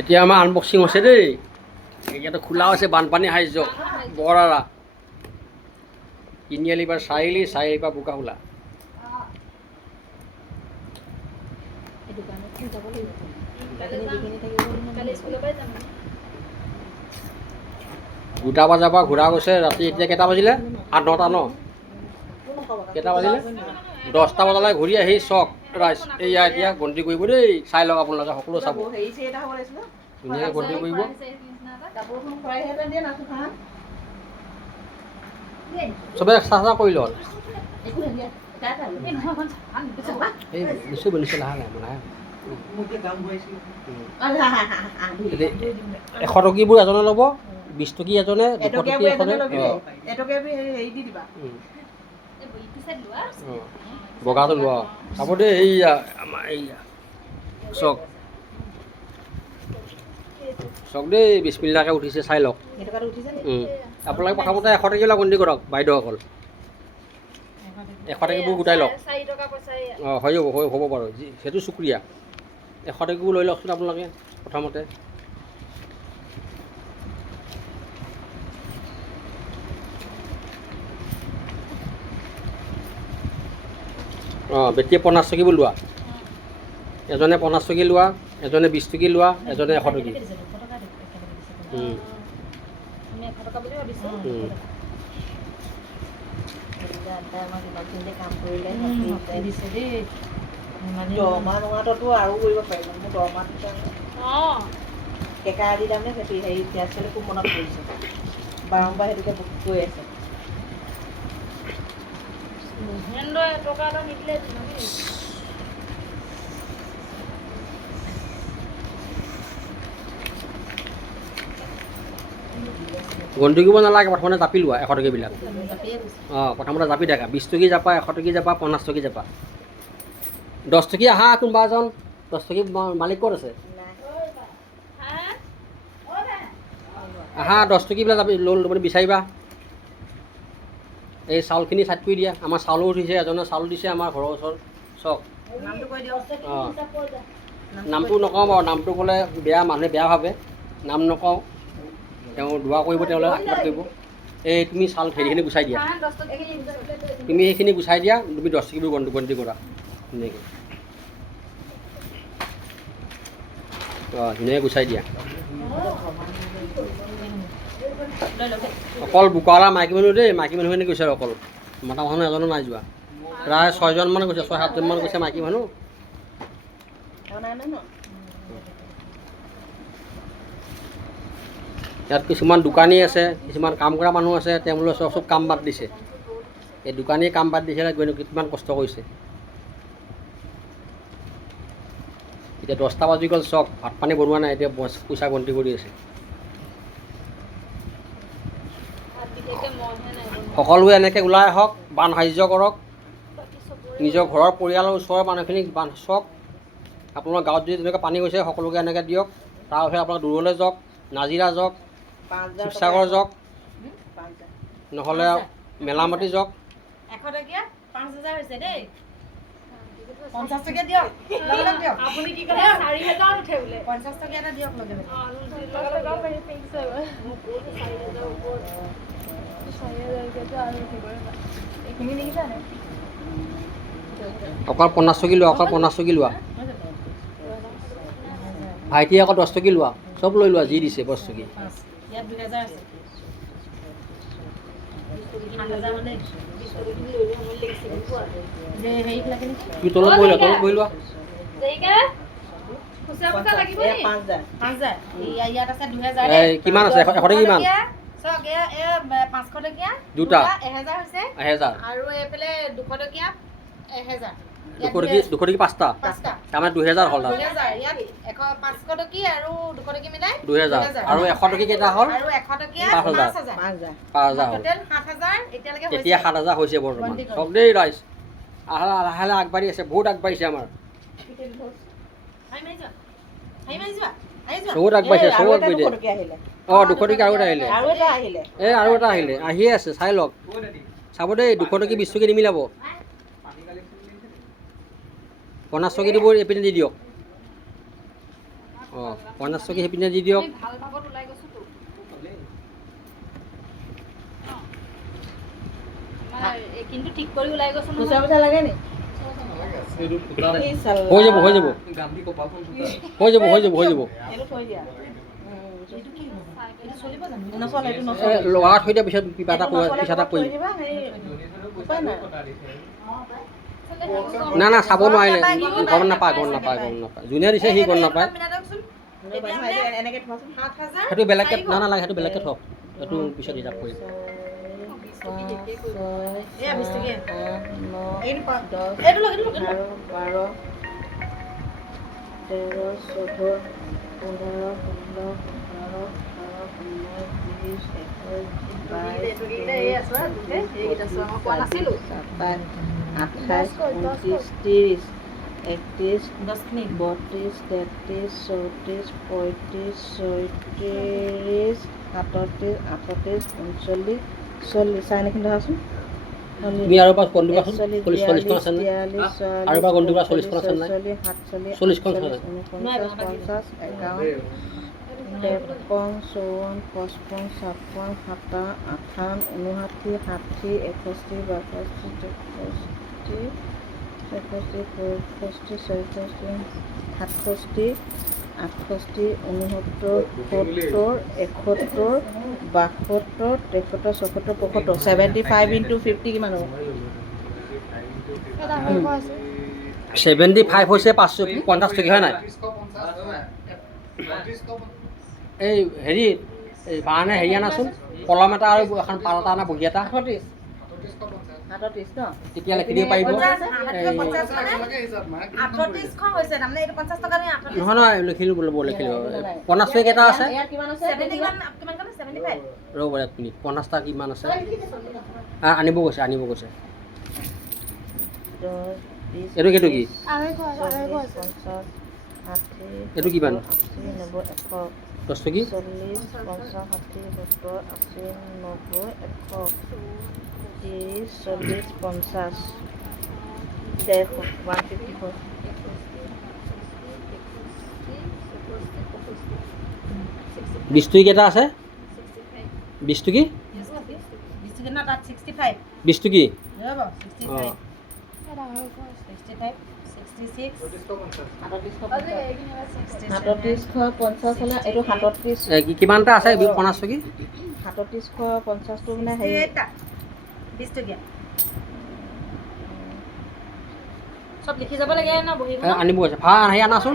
এতিয়া আমাৰ আনবক্সিং হৈছে দেই ইয়াতে খোলা আছে বানপানী সাহায্য বৰাৰা তিনিআলি পৰা চাৰিআলি পৰা বোকাখোলা দুটা বজাৰ পৰা ঘূৰা গৈছে ৰাতি এতিয়া কেইটা বাজিলে 8-9টা ন কেইটা বাজিলে 10টা বজালৈ ঘূৰি আহি চক ৰাইজ এয়া এতিয়া গন্তি কৰিব দেই চাই লওক আপোনালোকে সকলো চাব ধুনীয়াকৈ গন্তি কৰিব চবে চাহ চাহ কৰি লওক এই নিশ্চয় বনিছে লাহে লাহে বনাই 100 টকীবোৰ এজনে ল'ব 20 টকী এজনে 200 টকী এজনে বগাটো লোৱা চাব দেই এইয়া আমাৰ এইয়া চক চক দেই বিছমিল্লাহকৈ উঠিছে চাই লওক আপোনালোকে প্ৰথমতে 100 টকী গন্তি কৰক বাইদেউসকল 100 টকীবোৰ গোটাই লওক অঁ হৈ যাব হ'ব বাৰু সেইটো শুক্ৰিয়া 100 টকীবোৰ লৈ লওকচোন আপোনালোকে প্ৰথমতে অঁ বেটিয়ে 50 টকীবোৰ লোৱা এজনে 50 টকী লোৱা এজনে 20 টকী লোৱা এজনে 100 টকী আৰু কৰিব পাৰিব মোৰ দৰমাহটো কেকা দি তাৰমানে সেইটো হেৰি ছোৱালী খুব মনত পৰিছে বাৰম্বাৰ সেইটোকে কৈ আছে গন্তি কৰিব নালাগে প্ৰথমতে জাপি লোৱা 100 টকীবিলাক অঁ প্ৰথমতে জাপি থাকা 20 টকী জাপা 100 টকী জাপা 50 টকী জাপা 10 টকী আহা কোনোবা এজন 10 টকী মালিক ক'ত আছে আহা 10 টকীবিলাক জাপি মানে বিচাৰিবা এই চাউলখিনি চাইড কৰি দিয়া আমাৰ চাউলো উঠিছে এজনে চাউল দিছে আমাৰ ঘৰৰ ওচৰ চক অঁ নামটো নকওঁ বাৰু নামটো ক'লে বেয়া মানুহে বেয়া ভাবে নাম নকওঁ তেওঁ দোৱা কৰিব তেওঁলোকে আশীৰ্বাদ কৰিব এই তুমি চাউল হেৰিখিনি গুচাই দিয়া তুমি সেইখিনি গুচাই দিয়া তুমি 10 টকীবোৰ গন্তি কৰা ধুনীয়াকৈ অঁ ধুনীয়াকৈ গুচাই দিয়া অকল বোকালা মাইকী মানুহ দেই মাইকী মানুহখিনি গৈছে অকল মতা মানুহ এজনো নাই যোৱা প্ৰায় 6জনমান গৈছে 6-7জনমান গৈছে মাইকী মানুহ ইয়াত কিছুমান দোকানী আছে কিছুমান কাম কৰা মানুহ আছে তেওঁলোকে চব কাম বাদ দিছে এই দোকানীয়ে কাম বাদ দিছে কিমান কষ্ট কৰিছে এতিয়া 10টা বাজি গ'ল চক ভাত পানী বনোৱা নাই এতিয়া পইচা গন্তি কৰি আছে সকলোৱে এনেকৈ ওলাই আহক বান সাহায্য কৰক নিজৰ ঘৰৰ পৰিয়ালৰ ওচৰৰ মানুহখিনিক বান চক আপোনাৰ গাঁৱত যদি তেনেকৈ পানী গৈছে সকলোকে এনেকৈ দিয়ক তাৰ পিছত আপোনাৰ দূৰলৈ যাওক নাজিৰা যাওক শিৱসাগৰ যাওক নহ'লে মেলামাটি যাওক 100 টকীয়া 5000 হৈছে দেই 50 টকীয়া দিয়ক আপুনি কি ক'লে 4000 উঠে বোলে 50 টকীয়া এটা দিয়ক লগে অকল 50 টকী লোৱা অকল 50 টকী লোৱা ভাইটিয়ে অকল 10 টকী লোৱা চব লৈ লোৱা যি দিছে 10 টকী ইয়াত 2000 আছে 5000 মানে যে হেৰি লাগে নি তুমি তলত বহি লোৱা ইয়াত আছে 2000 কিমান আছে 100 টকী কিমান চক এ 500 টকীয়া দুটা 1000 হৈছে 1000 আৰু এইফালে 200 টকীয়া 1000 200 টকী পাঁচটা তাৰমানে 2000 হ'ল 2000 ইয়াত 500 টকী আৰু 200 টকী মিলাই 2000 আৰু 100 টকী কেইটা হ'ল আৰু 100 টকীয়া 5000 হ'ল টোটেল 7000 এতিয়ালৈকে হৈছে এতিয়া 7000 হৈছে বৰ্তমান চব দেই ৰাইজ লাহে লাহে আগবাঢ়ি আছে বহুত আগবাঢ়িছে আমাৰ বহুত আগবাঢ়িছে চব আগবাঢ়িছে অঁ 200 টকী আৰু এটা আহিলে এই আৰু এটা আহিলে আহিয়ে আছে চাই লওক চাব দেই 200 টকী 20 টকী নিমিলাব 50 টকী দিব এইপিনে দি দিয়ক অঁ 50 টকীয়া সেইপিনে দি দিয়ক। ভাল ভাগত ওলাই গৈছোতো কিন্তু ঠিক কৰি ওলাই গৈছো পইচা পইচা লাগে নি হৈ যাব হৈ যাব হৈ যাব হৈ যাব হৈ যাব এইটো থৈ দিয়া লগাত থৈ দিয়া পিছত কিবা এটা পিছত এটা কৰিম না না চাব নোৱাৰিলে গম নাপায় যোনে দিছে সি গম নাপায় সেইটো বেলেগকৈ না নালাগে সেইটো বেলেগকৈ থওক সেইটো পিছত হিচাপ কৰিম আঠাইছ 29 30 31 32 33 34 35 36 37 38 39 40 চাই নেকি ধৰাচোন তুমি আৰু এবাৰ কণ্টু কৰাচোন 40খন আছে নে আৰু এবাৰ কণ্টু কৰা 40খন আছে নে 40খন আছে 49 50 51 53 54 55 56 57 58 60 61 62 63 64 65 66 68 69 70 71 72 73 74 75 75 into 50 কিমান হ'ব 75 হৈছে 550 টকীয়া হয় নাই এই হেৰি এই বাৰণে হেৰি আনাচোন কলম এটা আৰু এখন পাল এটা আনা বহি এটা 38 ন তেতিয়া লিখি দিব পাৰিব নহয় নহয় লিখি ল'ব 50 টকীয়া এটা আছে ৰ'ব এক মিনিট 50 টকা কিমান আছে আনিব গৈছে এইটো কি এইটো কিমান 10 টকী 40 50 60 70 80 90 100 30 40 50 154 20 টকী এটা আছে 20 টকী 20 টকী অঁ 3750 হ'লে এইটো 37 কিমানটা আছে 50 টকী 3750 টো মানে হেৰি 20 টকীয়া সব লিখি যাব লাগে না বহি আনিব গৈছে ভাল আহি আনাচোন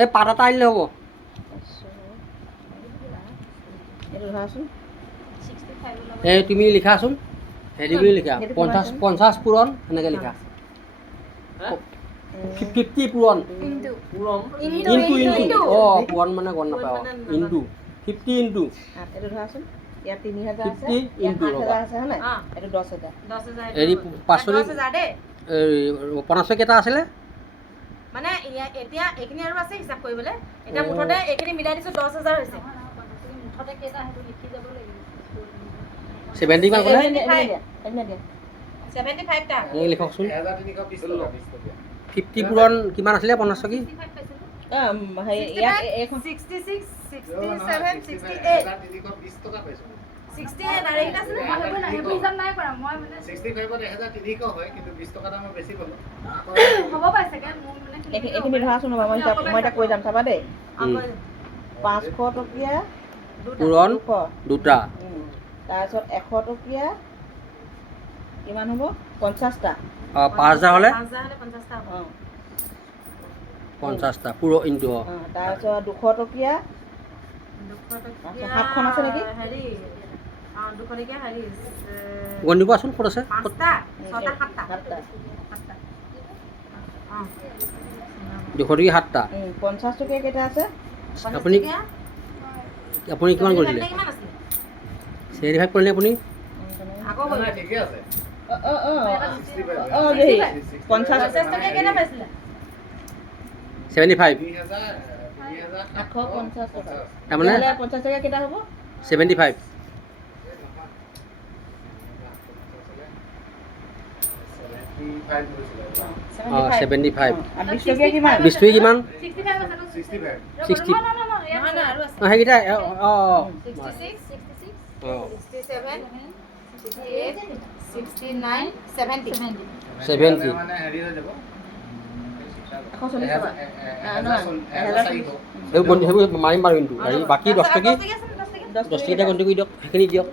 এই পাত এটা আনিলে হ'ব এইটো ধৰাচোন এই তুমি লিখাচোন হেৰি বুলি লিখা 50 পূৰণ এনেকৈ লিখা 50 পূৰণ ইনটু অঁ পূৰণ মানে গম নাপায় ইনটু 50 ইনটু এইটো ধৰাচোন ইয়াত 3000 আছে 50 ইনটু 8000 আছে হয়নে এইটো 10000 হেৰি 500 দেই 50 কেইটা আছিলে মানে এতিয়া এইখিনি আৰু আছে হিচাপ কৰিবলৈ এতিয়া মুঠতে এইখিনি মিলাই দিছো 10000 হৈছে মুঠতে কেইটা হেতু লিখি যাব লাগিব 70 মান ক'লে 75 টা এই লিখকচোন 50 পূৰণ কিমান আছিলে 50 টকী ইয়াত 66 67 68 68 আৰু এইটা আছে না হিচাপ নাই কৰা মই মানে 65 ত 1300 হয় কিন্তু 20 টকা দাম বেছি পালো হ'ব পাই চাগে মোৰ মানে এইখিনি ধৰাচোন মই এটা কৈ যাম চাবা দেই 500 টকীয়া পূৰণ দুটা তাৰপিছত 100 টকীয়া কিমান হ'ব 50 টা 5000 হ'লে 50 টা হ'ব 50 টা পুৰো ইনটু তাৰপিছত 200 টকীয়া 7খন আছে নেকি হেৰি 200 টকীয়া হেৰি গণিব আছোন ক'ত আছে 5টা 6টা 7টা 200 টকীয়া 7টা 50 টকীয়া কেইটা আছে আপুনি কিমান কৰিলে 75 কৰিলে আপুনি আকৌ ঠিকে আছে 50 টকীয়া কেইটা পাইছিলে 75 850 টকা তাৰমানে 50 টকীয়া কেইটা হ'ব 75 75 75 লৈছিলে। অঁ 75 আৰু 20 টকীয়া কিমান? 20 টকীয়া কিমান 65 আছে ন? 65 60 নহয়, নহয়, নহয়, ইয়াত নহয়, নহয়, আৰু আছে। অঁ সেইকেইটা অঁ 66, 66, অঁ 67, 68, 69, 70. 70 মানে হেৰি হৈ যাব। 140 টকা। 1040 সেইবোৰ মাৰিম বাৰু কিন্তু হেৰি বাকী 10 টকী 10 টকীয়া আছে নে 10 টকীয়া? 10 টকীয়া গন্তি কৰি দিয়ক সেইখিনি দিয়ক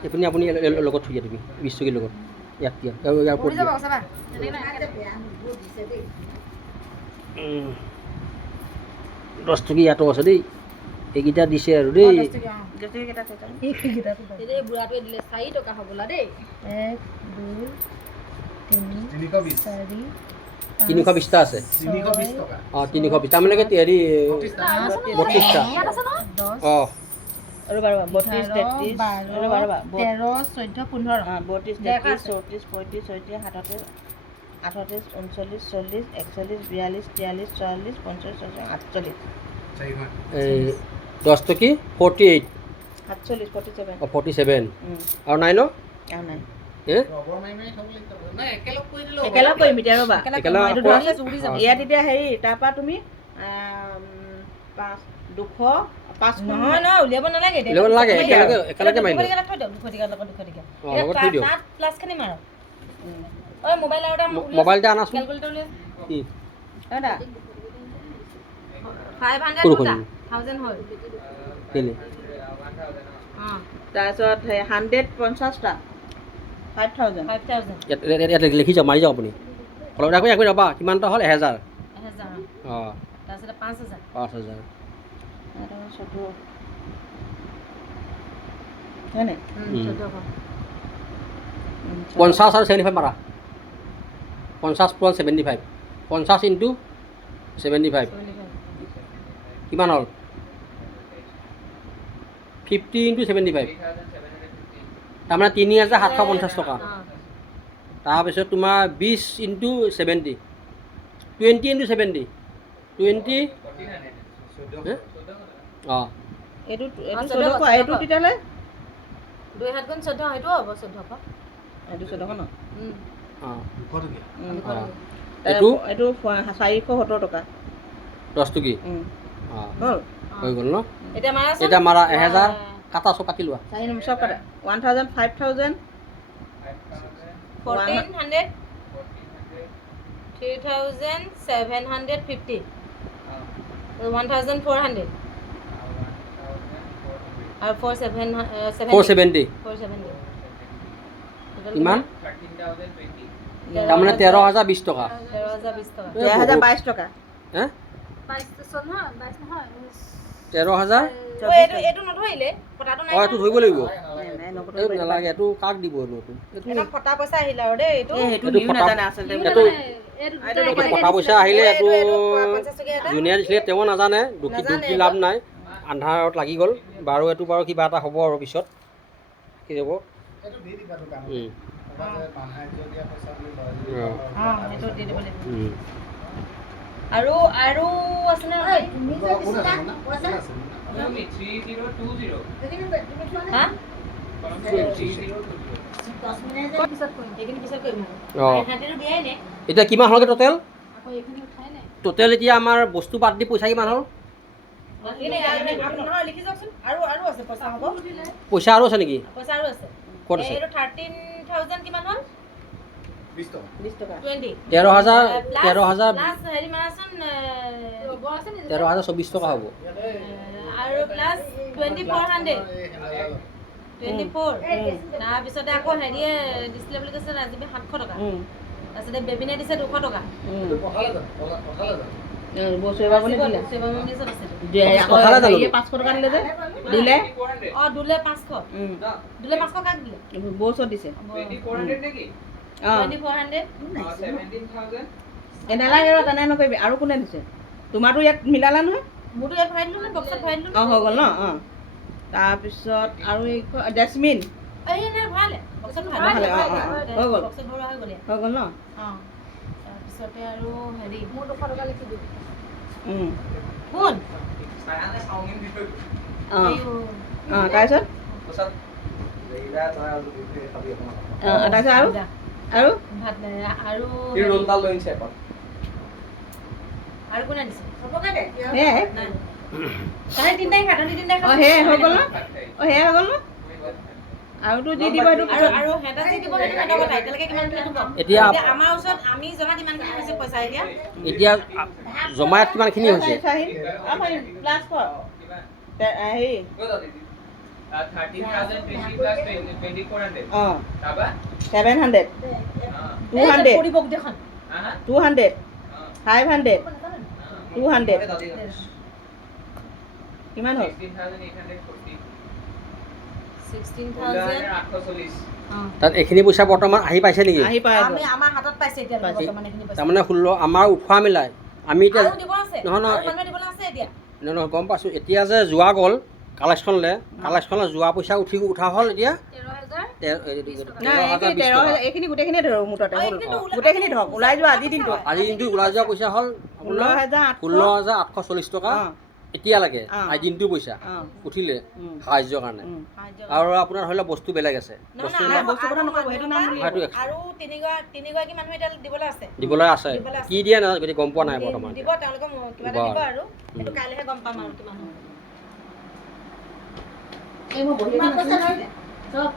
সেইখিনি আপুনি লগত থৈ দিয়া তুমি 20 টকীৰ লগত ইয়াত দিয়া ইয়াৰ ওপৰত উৰি যাব দিয়া চাবা। তেনেকে নাই। 10 টকী ইয়াতো আছে দেই এইকেইটা দিছে আৰু দেই 10 টকীয়া, 10 টকীয়া কেইটা থৈছা? এইকেইটা থৈছা। এই বুঢ়াটোৱে দিলে 4 টকা হ'বলা দেই। 1, 2, 3, 320 4, 320টা আছে 320 টকা। অঁ 320 তাৰমানে হেৰি 32টা ইয়াত আছে নহয়? 10, অঁ আৰু বাৰ 32 33 আৰু বাৰ 13, 14, 15। 32 33 34 35 36 37 38 39 40 41 42 43 44 45 46 48 চাৰিখন। এই 10 টকী 48 47 47 অঁ 47 আৰু নাই ন আৰু নাই হে ৰবৰ মাৰি মাৰি থ'ব লাগিব। নাই একেলগ কৰি দিলেও হ'ব। একেলগ কৰিম এতিয়া ৰ'বা একেলগ এইটো আকৌ- ধৰা উৰি যাব। ইয়াত এতিয়া হেৰি তাৰপৰা তুমি 200 5 নহয় নহয় উলিয়াব নালাগে এতিয়া। উলিয়াব নালাগে, দুশ টকীয়া একেলগে- আৰু। একেলগে মাৰি 200 দিয়ক। টকীয়া থৈ দিয়ক, 200 টকীয়াৰ লগত 200 টকীয়া। অঁ, এতিয়া লগত থৈ দিয়ক। তাত প্লাছখিনি মাৰক। ঐ মোবাইল আৰু এটা মোবাইল এটা আনাচোন কেলকুলেটৰ উলিয়া। কি দাদা 500 কোনখন? দুটা 1000 হ'ল। কেলে অঁ তাৰপিছত 150টা 5000 5000 ইয়াত লিখি যাওক মাৰি যাওক আপুনি অলপ আকৌ একো ৰ'বা কিমানটা হ'ল 1000 1000 অঁ তাৰপিছতে 5000 5000 হয়নে 1400 50 আৰু 75 মাৰা 50 + 75 50 × 75 কিমান হ'ল 50 × 75 তাৰমানে 3750 টকা তাৰপিছত তোমাৰ 20 × 70 20 × 70 20 অঁ এইটো অঁ, 1400 এইটো তেতিয়াহ'লে 2 7 গুণ 14 সেইটো হ'ব 1400 এইটো 1400 ন অঁ 200 টকীয়া। অঁ এইটো এইটো এইটো 470 টকা 10 টকী অঁ হ'ল হৈ গ'ল ন এতিয়া মাৰাচোন এতিয়া মাৰা 1000 কাটা চব কাটি লোৱা 4 নম্বৰ চব কাটা 1000 5000 1400 3750 1400 আৰু 470 কিমান তাৰমানে 13020 টকা 13020 টকা 2022 টকা হে 22 নহয় 22 নহয় 13000 ঐ এইটো নধৰিলে ফটাটো নাই অঁ এইটো ধৰিব লাগিব নাই নাই নকৰিব এইটো নালাগে এইটো কাক দিব এইটো এইটো এটা ফটা পইচা আহিলে আৰু দেই এইটো সেইটো এইটো নিউ ফটা- নাজানে আচলতে এইটো এইটো এইটো টকা পইচা আহিলে এইটো 50 টকীয়া এটা যোনে দিছিলে তেওঁ নাজানে দুখী নাজানে দুখী লাভ নাই আন্ধাৰত লাগি গ'ল বাৰু এইটো বাৰু কিবা এটা হ'ব আৰু পিছত কি হ'ব এইটো দি দিবা দোকানত। উম, ক'বা যে সাহায্য দিয়া পইচা বুলি লয়। অঁ। অঁ সেইটো দি দিব লাগিব উম। আৰু আছে নে কোন আছে না? কোন আছে না? হা পিছত কৰিম এইখিনি পিছত কৰিম অঁ হাতীটো দিয়াই নে এতিয়া কিমান হ'লগৈ টোটেল আকৌ এইখিনি উঠাই নাই টোটেল এতিয়া আমাৰ বস্তু বাদ দি পইচা কিমান হ'ল নহয় লিখি যাওকচোন আৰু আছে পইচা হ'ব পইচা আৰু আছে নেকি পইচা আৰু আছে ক'ত আছে এইটো 13000 কিমান হ'ল 20 টকা। 20 টকা 20 13,000 প্লাছ হেৰি মাৰাচোন ৰ'ব আছে নি 13,024 টকা হ'ব আৰু প্লাছ 2400 24 তাৰপিছতে আকৌ হেৰিয়ে দিছিলে বুলি কৈছে ৰাজীৱে 700 টকা তাৰপিছতে বেবিনে দিছে 200 টকা এইটো পঠালে জানো? পঠালে জানো? বস্তু এবাৰ বুলি দিলে সেৱা মন্দিৰত আছে পঠালে জানো? 500 টকা দিলে যে দিলে অঁ দুলে 500 দুলে 500 কাক দিলে বৌচত দিছে 2400 নেকি? অঁ 2400 17,000 নালাগে ৰ তেনে নকৰিবি আৰু কোনে দিছে তোমাৰতো ইয়াত মিলালা নহয় মোৰতো ইয়াত ভৰাই দিলোঁ নে বক্সত ভৰাই দিলোঁ অঁ হৈ গ'ল ন অঁ তাৰপিছত আৰু এই জেচমিন এই নাই ভৰালে বক্সত ভৰালে, হৈ গ'ল। বক্সত ভৰোৱা হৈ গ'ল ইয়াত হৈ গ'ল ন অঁ তাৰপিছতে আৰু হেৰি মোৰ 200 টকা লিখি দিবি কোন ছায়ানে চাওমিন দি থৈ গ'ল। অঁ এই অঁ তাৰপিছত এইয়া তই আৰু দুই খাবি অকণমান। তাৰপিছত আৰু আৰু ভাত নাই আৰু সি ৰোলডাল লৈ আহিছে এখন আৰু কোনে দিছে সেয়াই নাই তাই তিনিটাই খা তহঁতি তিনিটাই খা অঁ সেয়াই হৈ গ'ল ন অঁ সেয়াই হৈ গ'ল ন আৰুতো যি দিব সেইটো আৰু সিহঁতে যি দিব সেইটো সিহঁতৰ কথা এতিয়ালৈকে কিমান কিমান হ'ব এতিয়া আমাৰ ওচৰত আমি জমাত ইমানখিনি হৈছে পইচা এতিয়া এতিয়া জমায়েত কিমানখিনি হৈছে চাহিল প্লাছ ফৰ হেৰি 13,020 plus 2,400 অঁ তাৰপৰা 700 200 কৰিব গোটেইখন হা 200 500 200 কিমান হ'ল 16,840 16,000 840 তাত এইখিনি পইচা বৰ্তমান আহি পাইছে নেকি আহি পাই আমি আমাৰ হাতত পাইছে এতিয়া পাইছে। বৰ্তমান এইখিনি পইচা তাৰমানে 16 আমাৰ উঠোৱা মিলাই আমি এতিয়া আৰু দিব আছে নহয়, নহয়। আৰু মানুহে দিবলৈ আছে এতিয়া নহয় গম পাইছোঁ এতিয়া যে যোৱা গ'ল কালেকশ্যনলৈ যোৱা পইচা উঠা হ'ল এতিয়া 13,000 নাই 13,020 টকা। এইখিনি গোটেইখিনিয়ে ধৰক মুঠতে অ, এইখিনিতো ওলাই- গোটেইখিনি ধৰক ওলাই যোৱা আজিৰ দিনটো আজি দিনটো ওলাই যোৱা পইচা হ'ল আপোনাৰ 16,840 টকা অঁ এতিয়ালৈকে অঁ। আজি দিনটো পইচা অঁ উঠিলে সাহায্যৰ কাৰণে আৰু আপোনাৰ ধৰি লওক বস্তু বেলেগ আছে বস্তু নাই, বস্তু কথা নক'ব, সেইটো নাম বুলি সেইটো আৰু তিনিগৰাকী মানুহ এতিয়া দিবলৈ আছে দিবলৈ আছে দিবলৈ আছে। কি দিয়ে নাজানো গতিকে গম পোৱা নাই বৰ্তমান দিব তেওঁলোকে কিবা এটা দিব আৰু সেইটো কাইলৈহে গম পাম আৰু কিমান হ'ব এই মই বহি আছো চব